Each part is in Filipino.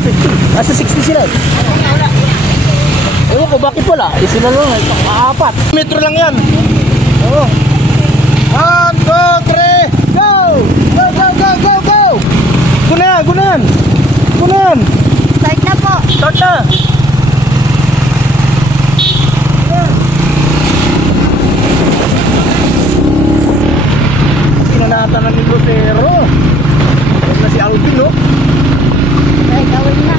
nasa 50. Nasa 60 sila eh. Ewan ko bakit wala. Sila lang eh. Apat. Metro lang yan. Oo. 1, 2, 3, go! Go, go, go, go, go! Gunan, gunan! Gunan! Start na po. Start na! Sinanatan na ni Lucero. Huwag na si Alvin, no? Ay, gawin na.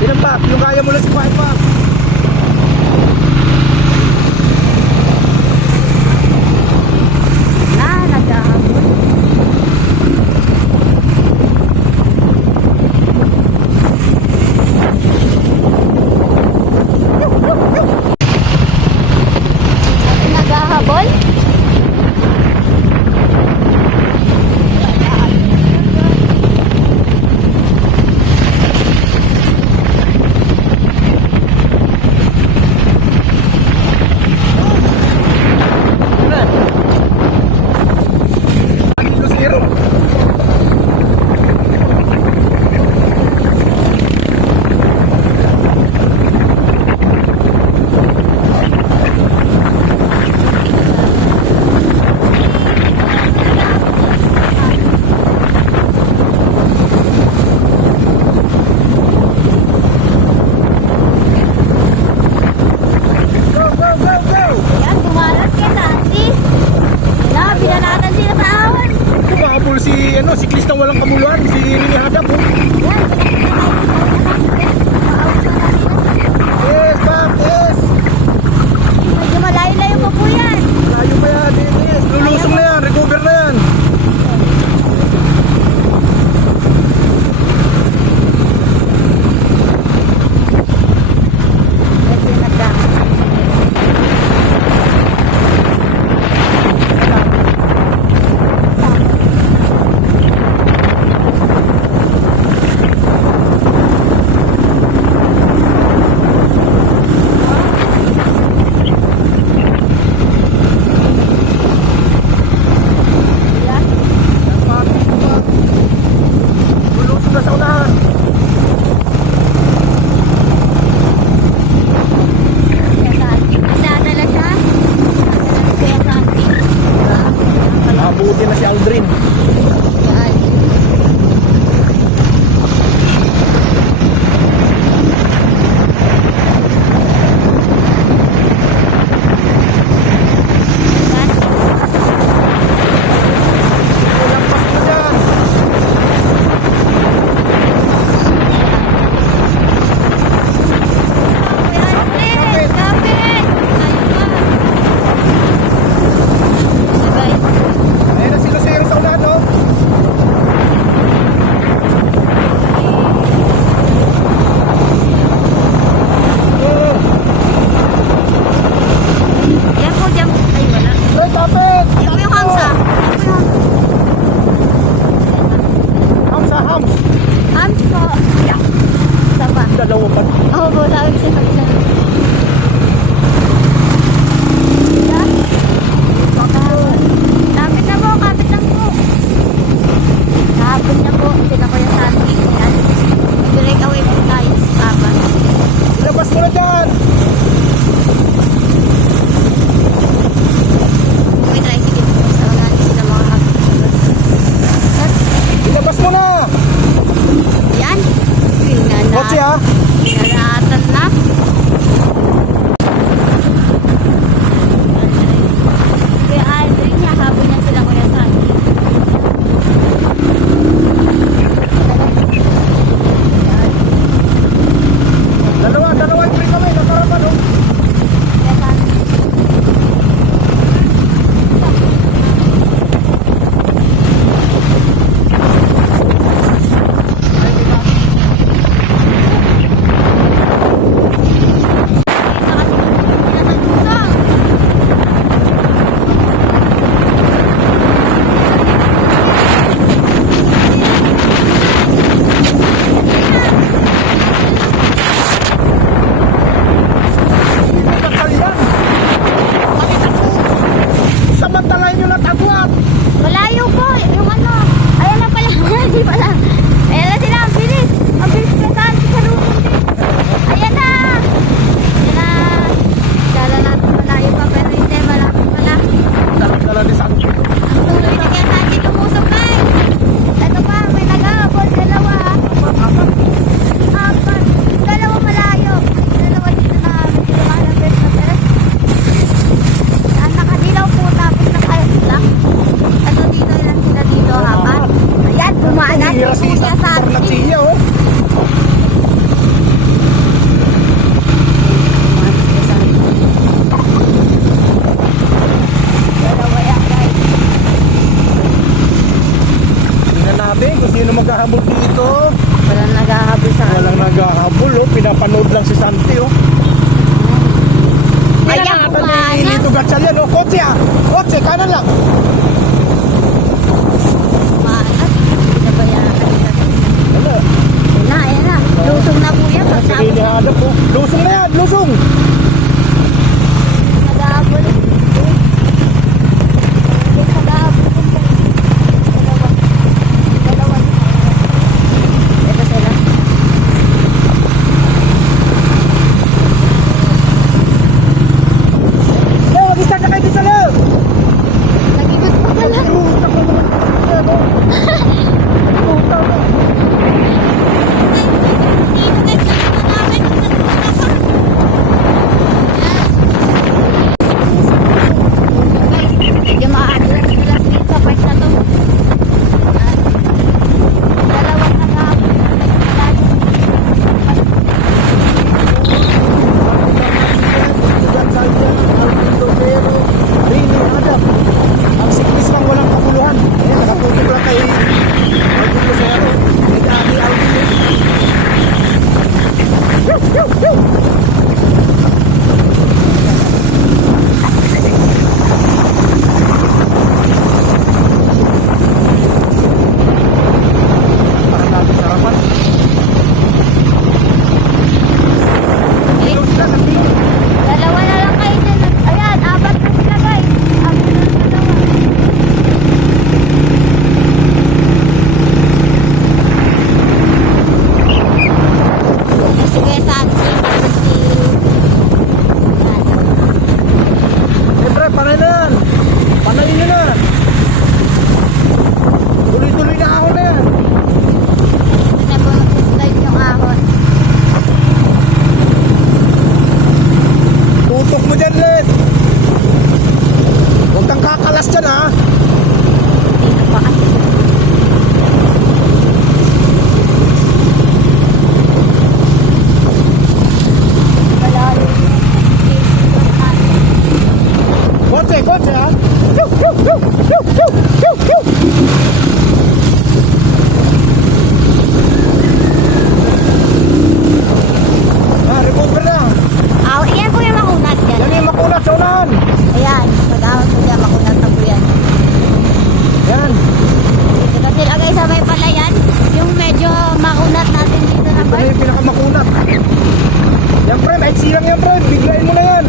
Pinampak, yung kaya mo lang si Pipak. Naghahabol. Naghahabol? Lucero. Go, go, go, go! Yan, dumalat ka dati. Binanatan sila sa awan. Kumabol si, si Kristang walang kamuluan, si Rini Hadap, oh. Yes, back, yes! Medyo malayo-layo pa po yan. Layo pa yan, yes. Lulusong na yan, recover na yan. Medyo naghahabol. Lulusong na sa unahan. Nadala siya. Kaya sa atin. Nakabuti na si Aldrin. Yan. Yan. Lampas mo dyan. Kapit! Kapit! Guys, Ayun na si Lucero sa unahan, no? Oh, yan po dyan. Ay, wala. ay, kapit! Yung hamsa. Hamsa, hams. Hams po. Isa pa. Dalawa pa. Oo po, sabi ko sa isa. Isa? Kapit na po, kapit na po. Kapit na po. Sila ko yung sabi. Yan. Break away po tayo sa Papa. Ilabas mo na dyan. May tricycle po. Sa wala sila mga kapit. Ilabas mo na. Yan. Kotse, ha? Pinalatan na. Kaya Aldrin niya, habol niya sila Kuya Sandy. Dalawa yung free kami. Nasarapan, no? Kuya Sandy. kaya sa atin. Nagsiya, oh. Dalawa yan, guys. Tingnan natin kung sino maghahabol dito. Walang naghahabol sa Walang naghahabol, oh. Pinapanood lang si Santi, oh. Ayan, Ata kumana. ni Lito Gatchal yan, oh. Kotse, ah. Kotse, kanan lang. Kumaangat. Pinabayaan ka nila. Wala. Ayan na. Lusong na po yan. Sige, Pagtapos nihadap, oh. Lusong na yan, lusong. naghahabol. Naghahabol. Dalawa. Dalawa. Ito sila. Eh, mag-start na kayo dito sa loob. Nag-ikot pa pala. Puta ko naman. Yan, oh. Puta mo. Medyo maadulas sila sa part na to. Dalawang naghahabol. Gatchal yan, Alvin Lopero, Rini Hadap. Ang siklis lang walang kapuluhan. Eh, nakatutok lang kay Alvin Lopero. Kay Daddy Alvin. Parang natin harapan. Dalawa na lang kayo dyan. Ayan, apat na sila guys. Apat na dalawa. Sige, sa atin. Si... Siyempre, panay na yan. Panayin nyo na. Tuloy-tuloy na ako na yan. Hindi na po mag-slide yung ahon. Tutok mo dyan, Red. Huwag kang kakalas dyan, ha. Dito pa kasi. Malalim yung casing natin. Kotse, kotse, ha. Recover na. Iyan po yung makunat dyan. Yan yung makunat sa unahan. Ayan, pag-ahon po dyan, makunat na po yan. Yan. Dito sila guys sa may palayan. Yung medyo makunat natin dito na Ito part. na yung pinakamakunat. Yan, pre. Maiksi lang yan, pre. Biglayin mo na yan.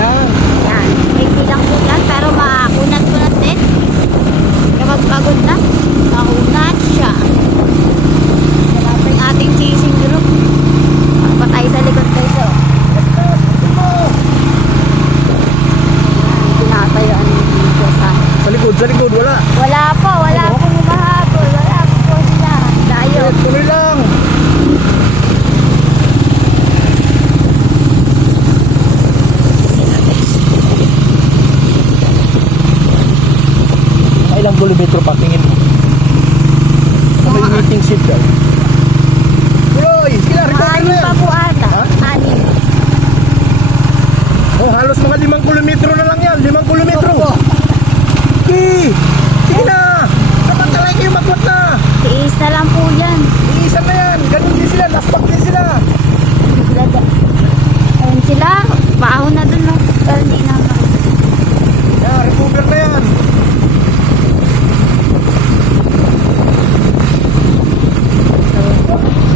Yan. Yan, maiksi lang po yan, pero makunat-kunat din. Kapag pagod na, makunat siya. Wala pa yung ating chasing group. Patay sa likod guys, oh. Ayan, tinatayuan dito sa... Sa likod, wala. Wala po humahabol. Wala po sila. Tayo. Eh, tuloy lang. Ilang kilometro pa tingin mo? Sa may meeting seat daw. Tuloy! Sila, recover Anim na yan. pa po ata. Ha? Anim. Oh, halos mga 5 kilometro na lang yan. 5 kilometro. Opo. Sige! Sige na! Samantalay kayo makwat na! Tiis na lang po yan. Iisan na yan! Ganun din sila! Laspak din sila! Ayun sila. Paahon na dun, no? Pero hindi naman. Yan, recover na yan!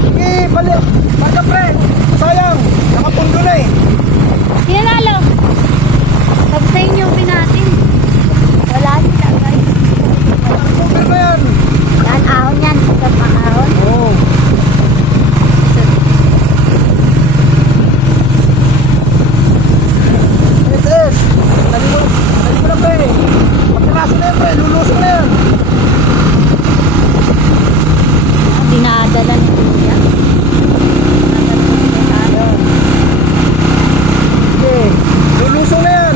Sige! Balik! Baka pre! Sayang! Nakapundo na eh! Hinalo. Tapos na yun yung pinatin. Wala sila, guys. Recover na yan! Yan, ahon yan. Isa pa ahon. Oo! Yes! Dali mo na pre! Pagkaraso na yan pre! Lulusong na yan! Dinadala ni Kuya. Dinadala ni Kuya sa ano. Sige! Lulusong na yan!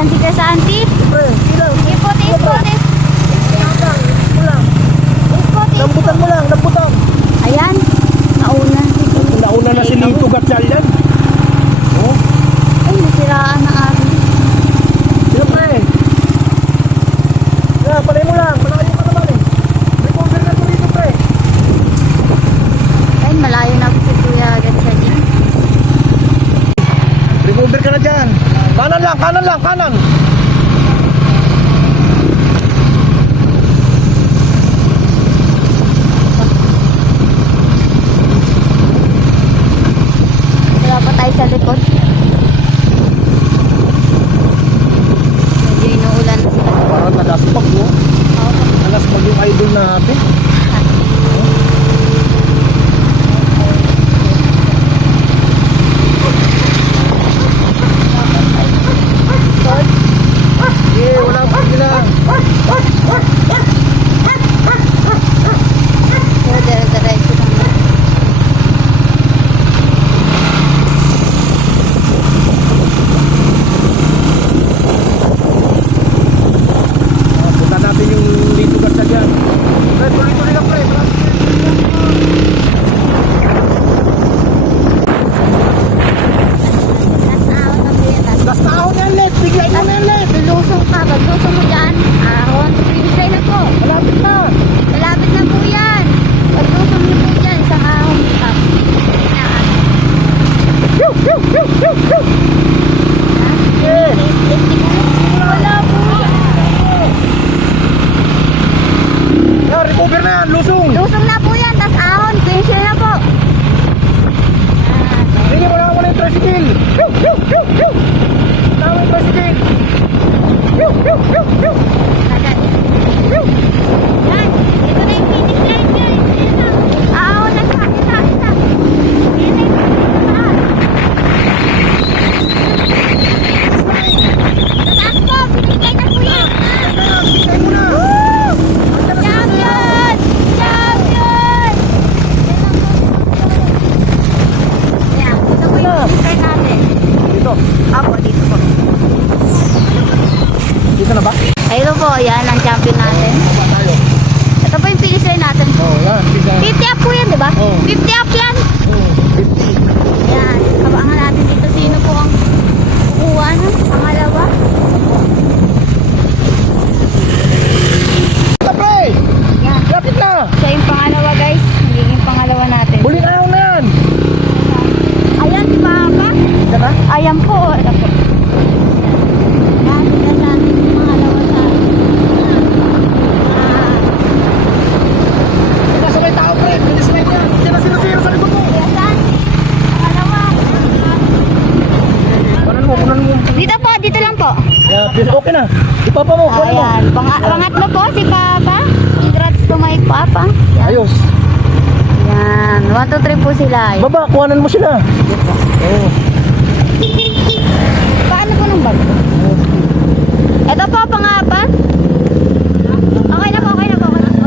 Nasaan si Kasanti? Pre, ilang. Ipot, ipot, ipot, Lambutan mo lang, lambutan. Ayan, nauna si Nauna na si Lito Gatchal yan. Oh, Ay, nasiraan na akin. sino pre? Yeah, palay mo lang, malayo ka naman eh. Recover na ito dito pre. Ay, malayo na ako si Kuya Gatsa niya. Recover ka na dyan. Kanan lang, kanan lang, kanan. Wala pa tayo sa likod. Medyo inuulan na sila. Parang nagaspag mo. Nagaspag yung idol natin. Eh, wala pa sila. So, dire-diretso lang. Punta natin yung Lito Gatchal dyan. Pre, tuloy-tuloy lang pre. Nasa ahon na po yan. Gas na ako na yan, Let. Biglayin mo na yan, Let. Lulusong ka. Paglusong mo dyan. Ahon. Tapos bibigay na po. Malapit na. Malapit na po yan. Paglusong niyo po dyan. Isang ahon. Tapos bibigay na. Eh, Wala po yan. yeah, recover na yan, lusong. Lusong na po yan. Tapos ahon. Cleansure na po. Sige, wala mo na yung tricycle. Tama yung tricycle. Yan. Ito na yung finish line guys. Yan na. Ahon na siya. Isa. Yan na yung saan. Taas po. Binigay na po yan. Bigay mo na. Woo! Champion! Champion! Yan. Ito po yung finish line natin. Dito. Apo, dito po. Dito na ba? Ayun po, yan ang champion natin. Ba tayo? Ito po yung finish line natin. Oh, yan. Bigay. 50 up po yan, di ba? Oo. 50 up yan. Oh, 50. Yan. Abangan natin dito sino po ang kukuha ng pangalawa. Ito, pre. Yan. Lapit na. Siya yung pangalawa guys. Magiging pangalawa natin. Buling ayaw na yan. Ayan, di ba pa? Ito na. Ayan po. Ayan po. Yan, sila sa atin yung pangalawa sa Nasa may tao, pre. Bilis na yan. Hindi na sinusiro sa likod mo. Yan, saan? Pangalawa. Kunan mo, kunan mo. Dito po, dito lang po. Yeah, please, okay na. Ipapa mo, kunan mo. Ayan. Pangatlo po si Papa. Congrats to my Papa. Yan. Ayos. Yan. 1, 2, 3 po sila. Ayan. Baba, kuhanan mo sila. Oh. Paano po ng bag? Ito po, pang-apat. Okay na po, okay na po. Okay na po.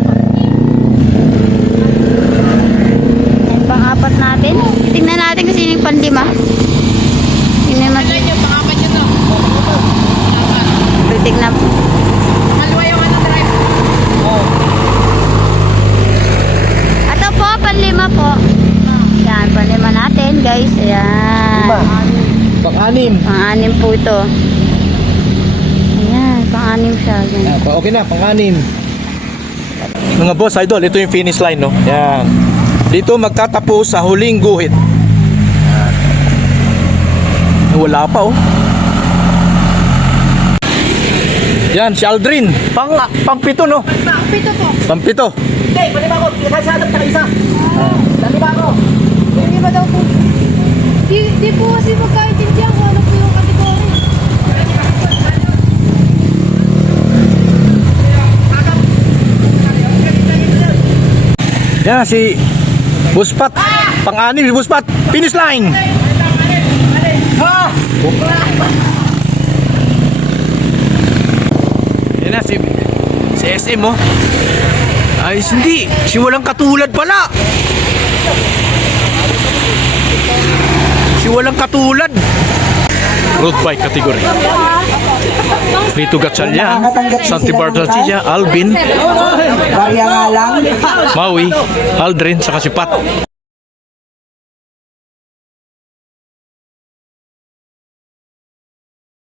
Yan, pang-apat natin. Tingnan natin kung sino yung panlima. Tingnan natin. Pangapat yun to. Tingnan po. Kaliwa yung ano drive. Ito po, panlima po. Yan, panlima natin, guys. Ayan. Lima. Pang-anim. Pang-anim po ito. Ayan, pang-anim siya. Yan. Okay na, pang-anim. Mga boss, idol, ito yung finish line, no? Yan. Dito magtatapos sa huling guhit. Yan. Wala pa, oh. Yan, si Aldrin. Pang-pito, no? Pito po. Pang-pito. Hindi, pwede ba ako? Kasi hanap na isa. Dali ba ako? Hindi ba daw po? Di po kasi magkaintindihan kung ano po yung kategory. Yan, si Buspat. Pang-anim, si Buspat. Finish line. Yan na, si SM, oh. Ay, hindi. Si walang katulad pala. Si walang katulad. Road bike category. Rito Gatchalian, Santi Bartolomé, Alvin, Barya nga lang. Maui, Aldrin, saka si Pat.